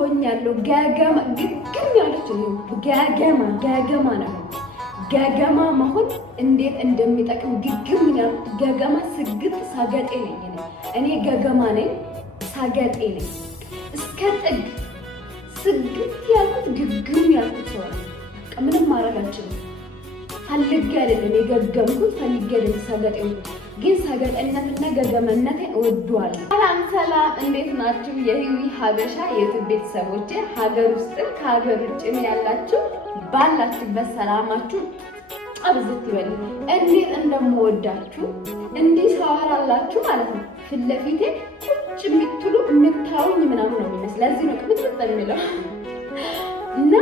ሆኛለሁ። ገገማ ግግም ያለች ነው። ገገማ ነው። ገገማ መሆን እንዴት እንደሚጠቅም ግግም ያልኩት ገገማ ስግጥ ሳገጤ ነኝ እኔ ገገማ ነኝ፣ ሳገጤ ነኝ። እስከ ጥግ ስግጥ ያልኩት ግግም ያልኩት ሰው ነው። ምንም ማድረግ አልችልም። ፈልጌ አይደለም የገገምኩት፣ ፈልጌ አይደለም ሳገጤኩት። ግን ሳገጤነትና ገገመነቴን እወደዋለሁ። ሰላም እንዴት ናችሁ? የህዊ ሀበሻ የዩቲዩብ ቤተሰቦቼ ሀገር ውስጥም ከሀገር ውጭም ያላችሁ ባላችሁበት ሰላማችሁ አብዝት ይበል። እንዴት እንደምወዳችሁ እንዲህ ሳወራላችሁ ማለት ነው። ፊት ለፊቴ ቁጭ የምትሉ የምታዩኝ ምናምን ነው የሚመስለው። ለዚህ ነው ቅብጥብጥ የሚለው እና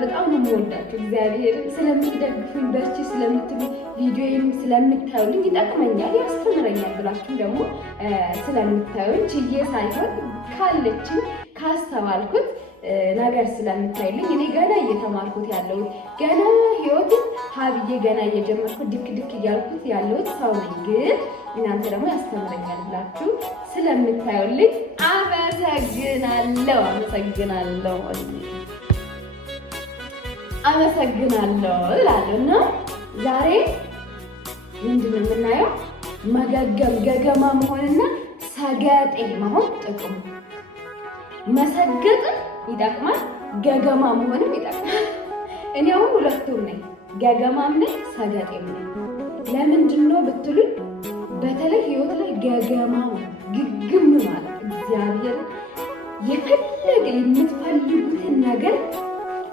በጣም ነው የምወዳችሁ። እግዚአብሔር ስለምትደግፉኝ በርቺ ስለምትሉ ቪዲዮዬን ስለምታዩልኝ ይጠቅመኛል፣ ያስተምረኛል ብላችሁ ደግሞ ስለምታዩኝ ችዬ ሳይሆን ካለችኝ ካስተዋልኩት ነገር ስለምታይልኝ እኔ ገና እየተማርኩት ያለሁት ገና ህይወትን ሀብዬ ገና እየጀመርኩት ድክ እያልኩት ያለሁት ሰው ነኝ። ግን እናንተ ደግሞ ያስተምረኛል ብላችሁ ስለምታዩልኝ አመሰግናለሁ እላለሁ። እና ዛሬ ምንድን ነው የምናየው? መገገም ገገማ መሆንና ሰገጤ መሆን ጥቅሙ። መሰገጥ ይጠቅማል፣ ገገማ መሆንም ይጠቅማል። እኔ አሁን ሁለቱም ነኝ፣ ገገማም ነኝ፣ ሰገጤም ነኝ። ለምንድን ነው ብትሉኝ፣ በተለይ ህይወት ላይ ገገማ ግግም ማለት እግዚአብሔር የፈለገ የምትፈልጉትን ነገር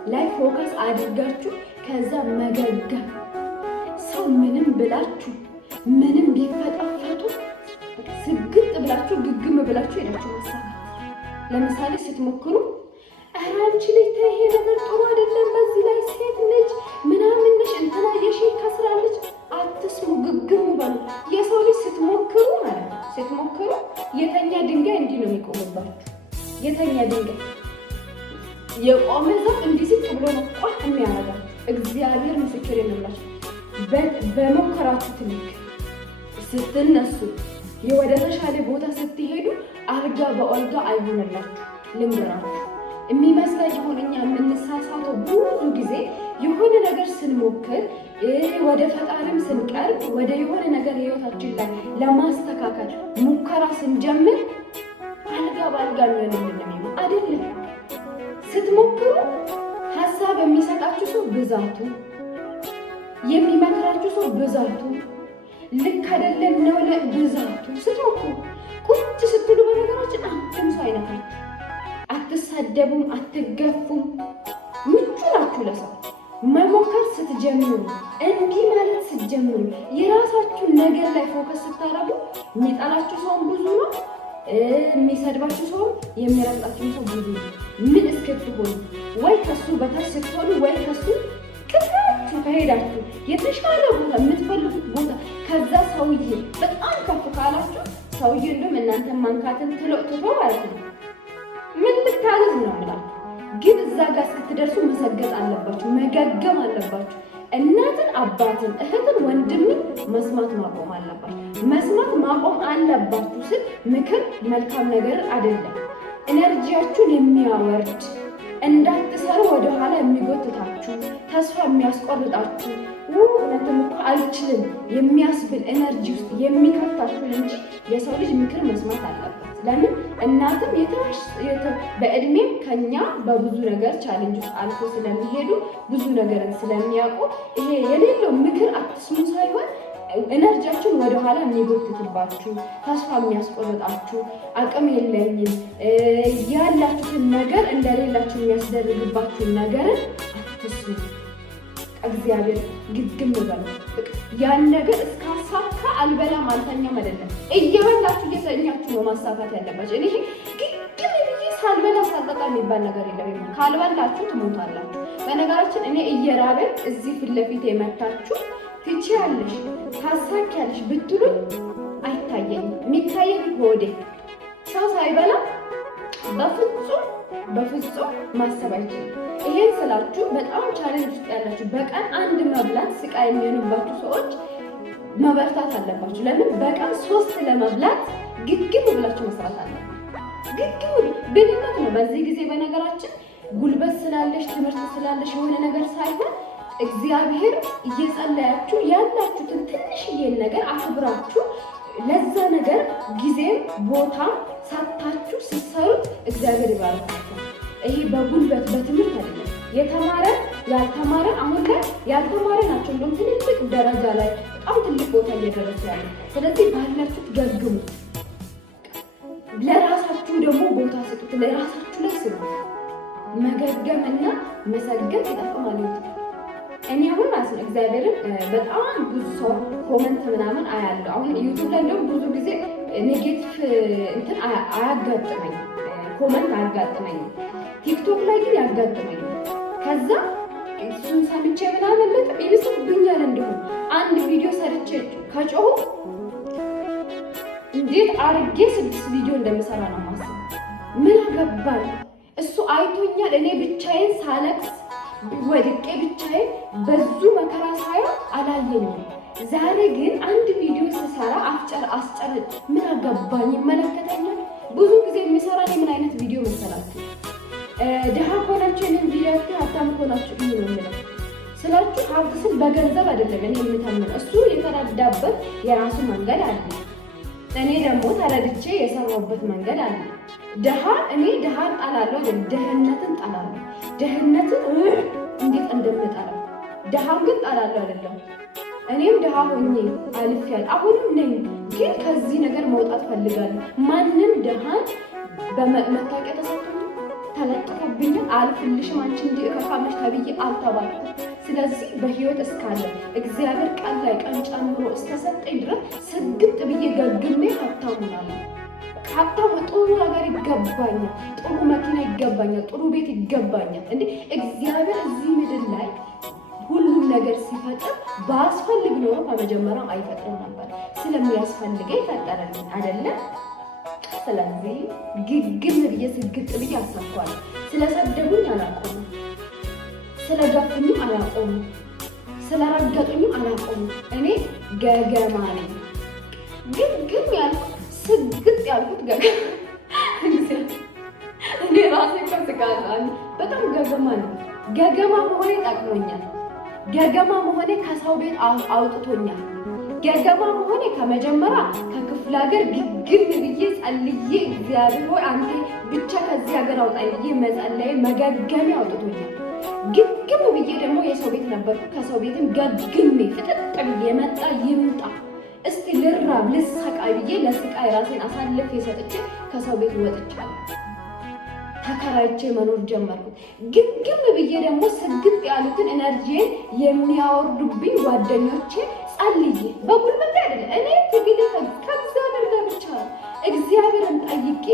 ላይ ፎከስ አድርጋችሁ ከዛ መገገም። ሰው ምንም ብላችሁ ምንም ቢፈጠፈጡ ስግጥ ብላችሁ ግግም ብላችሁ ሄዳችሁ ማሳካት። ለምሳሌ ስትሞክሩ ኧረ አንቺ ልጅ ተይ ይሄ ነገር ጥሩ አይደለም፣ በዚህ ላይ ሴት ልጅ ምናምን ነሽ እንትና የሺህ ከስራለች አትስሙ፣ ግግም በሉ። የሰው ልጅ ስትሞክሩ ማለት ነው ስትሞክሩ የተኛ ድንጋይ እንዲህ ነው የሚቆምባችሁ። የተኛ ድንጋይ የቆመ ዛፍ እንዲህ ዝቅ ብሎ ነው ቋህ የሚያደርጋችሁ። እግዚአብሔር ምስክር የምላችሁ በሞከራችሁት ልክ ስትነሱ ወደ ተሻለ ቦታ ስትሄዱ አልጋ በአልጋ አይሆንላችሁ። ልንገራችሁ የሚመስለኝ አሁን እኛ የምንሳሳተው ብዙ ጊዜ የሆነ ነገር ስንሞክር ወደ ፈጣሪም ስንቀርብ ወደ የሆነ ነገር ህይወታችን ላይ ለማስተካከል ሙከራ ስንጀምር አልጋ በአልጋ የሚሆንልን አይደለም። ስትሞክሩ ሀሳብ የሚሰጣችሁ ሰው ብዛቱ፣ የሚመክራችሁ ሰው ብዛቱ፣ ልክ አይደለም ነው ለብዛቱ ስትሞክሩ ቁጭ ስትሉ በነገራችን አንተም ሰው አይነካችሁ፣ አትሳደቡም፣ አትገፉም፣ ምቹ ናችሁ ለሰው። መሞከር ስትጀምሩ እንዲህ ማለት ስትጀምሩ የራሳችሁን ነገር ላይ ፎከስ ስታደርጉ የሚጠላችሁ ሰውን ብዙ ነው፣ የሚሰድባችሁ ሰው የሚረግጣችሁ ሰው ብዙ ነው። ምን እስክትሆኑ ወይ ከሱ በታች ስትሆኑ ወይ ከሱ ቅናችሁ ከሄዳችሁ የተሻለ ቦታ የምትፈልጉት ቦታ ከዛ ሰውዬ በጣም ከፍ ካላችሁ ሰውዬ እንደውም እናንተን ማንካትን ትሎ ማለት ነው። ምን ልታዘዝ ነው የምላችሁ። ግን እዛ ጋር እስክትደርሱ መሰገጥ አለባችሁ፣ መገገም አለባችሁ። እናትን፣ አባትን፣ እህትን፣ ወንድምን መስማት ማቆም አለባችሁ። መስማት ማቆም አለባችሁ ስል ምክር መልካም ነገር አይደለም። ኤነርጂያችሁን የሚያወርድ እንዳትሰሩ ወደኋላ የሚጎትታችሁ ተስፋ የሚያስቆርጣችሁ እውነትም እኮ አልችልም የሚያስብል ኤነርጂ ውስጥ የሚከታችሁን እንጂ የሰው ልጅ ምክር መስማት አለበት። ለምን? እናትም በእድሜም ከኛ በብዙ ነገር ቻሌንጅ ውስጥ አልፎ ስለሚሄዱ ብዙ ነገርን ስለሚያውቁ ይሄ የሌለው ምክር አትስሙ ሳይሆን ኤነርጂያችሁን ወደኋላ የሚጎትትባችሁ ተስፋ የሚያስቆርጣችሁ አቅም የለኝም ያላችሁትን ነገር እንደሌላችሁ የሚያስደርግባችሁን ነገርን አትስሙ። እግዚአብሔር ግግም በሉ። ያን ነገር እስካሳካ አልበላም አልተኛም አይደለም፣ እየበላችሁ እየተኛችሁ ነው ማሳካት ያለባችሁ። እኔ ግግም ብዬ ሳልበላ ሳልጠጣ የሚባል ነገር የለም። ካልበላችሁ ትሞታላችሁ። በነገራችን እኔ እየራበኝ እዚህ ፊት ለፊት የመታችሁ ትችያለሽ ታሳኪያለሽ ብትሉኝ አይታየኝም። የሚታየኝ ሆዴ ሰው ሳይበላ በፍጹም ማሰብ አይችልም። ይሄን ስላችሁ በጣም ቻሌንጅ ውስጥ ያላችሁ በቀን አንድ መብላት ስቃይ የሚሆንባችሁ ሰዎች መበርታት አለባችሁ። ለምን? በቀን 3 ለመብላት ግግም ብላችሁ መስራት አለባችሁ። ግግም ብልነት ነው በዚህ ጊዜ። በነገራችን ጉልበት ስላለሽ ትምህርት ስላለሽ የሆነ ነገር ሳይሆን እግዚአብሔር እየጸለያችሁ ያላችሁትን ትንሽዬን ነገር አክብራችሁ ለዛ ነገር ጊዜም ቦታ ሳታችሁ ስትሰሩት እግዚአብሔር ይባርካችሁ። ይሄ በጉልበት በትምህርት አይደለም። የተማረ ያልተማረ አሁን ላይ ያልተማረ ናቸው እንደውም ትልቅ ደረጃ ላይ በጣም ትልቅ ቦታ እየደረሱ ያለ። ስለዚህ ባላችሁት ገግሙ፣ ለራሳችሁ ደግሞ ቦታ ስጡት፣ ለራሳችሁ ላይ ስሩ። መገገምና መሰገን ይጠቅማል። እኔ አሁን ማለት ነው እግዚአብሔርን በጣም ብዙ ሰው ኮመንት ምናምን አያለሁ። አሁን ዩቲዩብ ላይ እንደውም ብዙ ጊዜ ኔጌቲቭ እንትን አያጋጥመኝ፣ ኮመንት አያጋጥመኝ። ቲክቶክ ላይ ግን ያጋጥመኝ። ከዛ እሱን ሰምቼ ምናምን በጣም ይብስብኛል። እንዲሁም አንድ ቪዲዮ ሰርቼ ከጮሁ እንዴት አርጌ 6 ቪዲዮ እንደምሰራ ነው ማሰብ። ምን አገባኝ? እሱ አይቶኛል። እኔ ብቻዬን ሳለቅስ ወድቄ ብቻዬን በዙ መከራ ሳይሆን አላየኝም። ዛሬ ግን አንድ ቪዲዮ ስሰራ አስጨር ምን አገባኝ? ይመለከተኛል። ብዙ ጊዜ የሚሰራ ምን አይነት ቪዲዮ መሰላችሁ? ድሃ ከሆናችሁ እኔን ቪዲዮ ሀብታም ከሆናችሁ ይሄ ነው የምለው ስላችሁ። ሀብት ስል በገንዘብ አይደለም እኔ የምታምነው። እሱ የተረዳበት የራሱ መንገድ አለ። እኔ ደግሞ ተረድቼ የሰራሁበት መንገድ አለ። ድሃ እኔ ድሃን ጣላለሁ፣ ድህነትን ጣላለሁ። ድህነትን እንዴት እንደምጠላው ድሃን ግን ጣላለሁ አይደለም። እኔም ድሃ ሆኜ አልፌያለሁ፣ አሁንም ነኝ። ግን ከዚህ ነገር መውጣት ፈልጋለሁ። ማንም ድሃን በመታወቂያ ተሰጥቶኝ ተለጥፎብኛል አልፍልሽም አንቺ እንዲህ እከፋለሽ ተብዬ አልተባልኩም። ስለዚህ በህይወት እስካለ እግዚአብሔር ቀን ላይ ቀን ጨምሮ እስከሰጠኝ ድረስ ስግጥ ብዬ ገግሜ ሀብታም ሆናለሁ። ሀብታም ጥሩ ነገር ይገባኛል፣ ጥሩ መኪና ይገባኛል፣ ጥሩ ቤት ይገባኛል። እንዴ እግዚአብሔር እዚህ ምድር ላይ ሁሉም ነገር ሲፈጥር ባስፈልግ ኖሮ ከመጀመሪያው አይፈጥርም ነበር። ስለሚያስፈልገኝ ፈጠረልኝ አይደለም። ስለዚህ ግግም ብዬ ስግጥ ብዬ አሰብኳለሁ። ስለሰደቡኝ አላቆሙም፣ ስለገፉኝም አላቆሙም፣ ስለረገጡኝም አላቆሙም። እኔ ገገማ ነኝ። ግግም ያልኩት ስግጥ ያልኩት ገገማ እኔ ራሴ ከስጋላ በጣም ገገማ ነኝ። ገገማ መሆኔ ጠቅሞኛል። ገገማ መሆኔ ከሰው ቤት አውጥቶኛል። ገገማ መሆኔ ከመጀመሪያ ከክፍለ ሀገር ግግም ብዬ ጸልዬ እግዚአብሔር ሆይ አንተ ብቻ ከዚህ ሀገር አውጣኝ ብዬ መጸለይ መገገሜ አውጥቶኛል። ግግም ብዬ ደግሞ የሰው ቤት ነበርኩ። ከሰው ቤትም ገግሜ ፍጥጥ ብዬ መጣ ይምጣ እስቲ ልራብ ልሰቃይ ብዬ ለስቃይ ራሴን አሳልፌ ሰጥቼ ከሰው ቤት ወጥቻለሁ። ተከራይቼ መኖር ጀመርኩ። ግግም ብዬ ደግሞ ስግጥ ያሉትን ኤነርጂን የሚያወርዱብኝ ጓደኞቼ ጸልዬ በጉልበት አይደለም እኔ ትግል ከእግዚአብሔር ጋር ብቻ እግዚአብሔርን ጠይቄ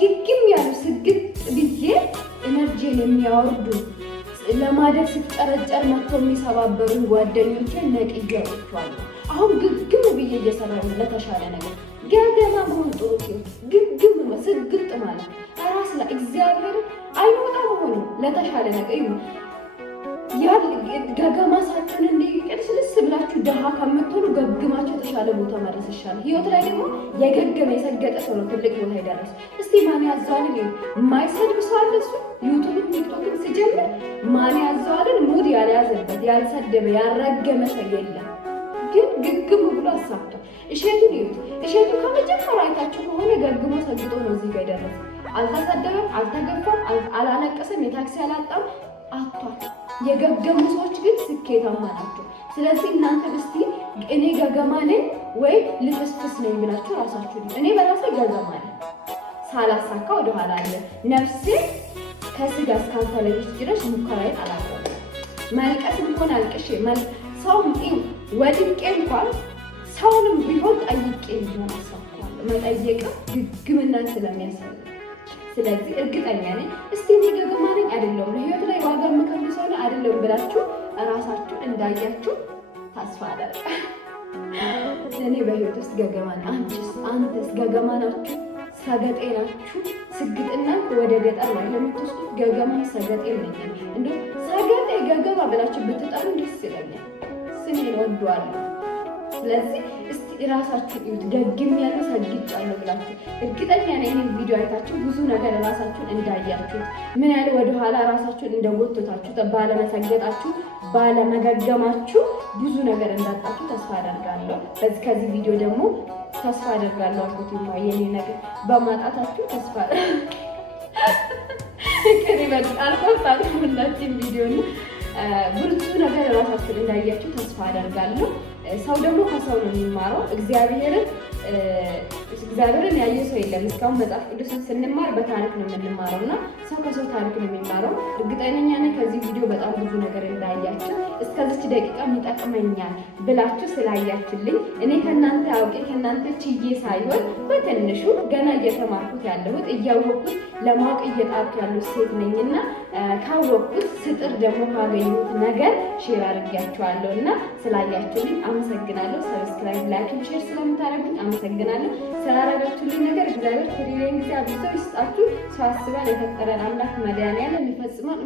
ግግም ያሉ ስግጥ ብዬ ኤነርጂን የሚያወርዱ ለማደግ ስትጨረጨር መጥቶ የሚሰባበሩን ጓደኞቼ ነቅዬ ወጥቻለሁ። አሁን ግግም ብዬ እየሰራሁ ለተሻለ ነገር ገገማ መሆን ጥሩ ሲሆን ግግም ስግጥ ማለት ራስ ላይ እግዚአብሔር አይወጣ መሆኑ ለተሻለ ነገር ይሁን። ገገማ ሳትሆን እንዲህ ቅልስልስ ብላችሁ ድሃ ከምትሆኑ ገግማችሁ የተሻለ ቦታ መድረስ ይሻላል። ህይወት ላይ ደግሞ የገገመ የሰገጠ ሰው ነው ትልቅ ቦታ ይደረስ። እስቲ ማን ያዘዋልን? የማይሰድብ ሰው አለ? እሱ ዩቱብን ቲክቶክን ሲጀምር ማን ያዘዋልን? ሙድ ያልያዘበት ያልሰደበ ያልረገመ ሰው የለም። ግን ግግም ብሎ አሳብቷል። እሸቱን ይዩት። እሸቱ ከመጀመሪያ አይታችሁ ከሆነ ገግሞ ሰግጦ ነው እዚህ ጋር የደረሰ። አልተሰደበም፣ አልተገፋም፣ አላለቀሰም፣ የታክሲ አላጣም፣ አጥቷል። የገገሙ ሰዎች ግን ስኬታማ ናቸው። ስለዚህ እናንተ እስቲ እኔ ገገማ ነኝ ወይ ልፍስፍስ ነኝ ብላችሁ ራሳችሁ እኔ በራሴ ገገማ ነኝ። ሳላሳካ ወደኋላ አለ ነፍሴ ከስጋ እስካልተለየች ድረስ ሙከራዬን አላቆምም። መልቀስም እንኳን አልቅሼ ሰው ወድቄ እንኳን ሰውንም ቢሆን ጠይቄ ቢሆን አሳካዋለሁ። መጠየቅም ግግምናን ስለሚያስፈልግ ስለዚህ እርግጠኛ ነኝ እስቲ እኔ ገገማ ነኝ አይደለሁም ለህይወት ላይ ዋጋ የምከፍል ሰው ነኝ አይደለሁም ብላችሁ እራሳችሁ እንዳያችሁ ተስፋ አደርጋለሁ። እኔ በህይወት ውስጥ ገገማ ነኝ። አንተስ ገገማ ናችሁ? ሰገጤ ናችሁ? ስግጥና ወደ ገጠር ላይ ለምትወስዱት ገገማ ሰገጤ ነኝ። እንደው ሰገጤ ገገማ ብላችሁ ብትጠሩ ደስ ይለኛል። ስሜን ወደዋለሁ። ስለዚህ እስቲ ራሳችሁን እዩት። ደግም ያለው ሰግጫለሁ ብላችሁ እርግጠኛ ነኝ ይህን ቪዲዮ አይታችሁ ብዙ ነገር ራሳችሁን እንዳያችሁት፣ ምን ያህል ወደኋላ ራሳችሁን እንደጎተታችሁ፣ ባለመሰገጣችሁ ባለመገገማችሁ ብዙ ነገር እንዳጣችሁ ተስፋ አደርጋለሁ። ከዚህ ቪዲዮ ደግሞ ተስፋ አደርጋለሁ አልኩት የኔ ነገር በማጣታችሁ ተስፋ ከሪበል አልቆጣችሁ ሁላችን ቪዲዮ ነው ብዙ ነገር ራሳችሁን እንዳያችሁ ተስፋ አደርጋለሁ። ሰው ደግሞ ከሰው ነው የሚማረው። እግዚአብሔርን ያየ ሰው የለም። እስካሁን መጽሐፍ ቅዱስን ስንማር በታሪክ ነው የምንማረው እና ሰው ከሰው ታሪክ ነው የሚማረው። እርግጠኛ ነኝ ከዚህ ቪዲዮ በጣም ብዙ ነገር እንዳያችሁ እስከዚች ደቂቃ ይጠቅመኛል ብላችሁ ስላያችሁልኝ እኔ ከእናንተ አውቄ ከእናንተ ችዬ ሳይሆን በትንሹ ገና እየተማርኩት ያለሁት እያወቅኩት ለማወቅ እየጣርኩ ያለሁት ሴት ነኝና ካወቅኩት ስጥር ደግሞ ካገኘሁት ነገር ሼር አድርጌያችኋለሁ እና ስላያችሁልኝ አመሰግናለሁ። ሰብስክራይብ፣ ላይክ፣ ሼር ስለምታደርጉኝ አመሰግናለሁ። ስላደረጋችሁልኝ ነገር እግዚአብሔር ከሌላ ጊዜ አብዝቶ ይስጣችሁ። ሰው አስባል የፈጠረን አምላክ መድኃኒዓለም ይፈጽማል።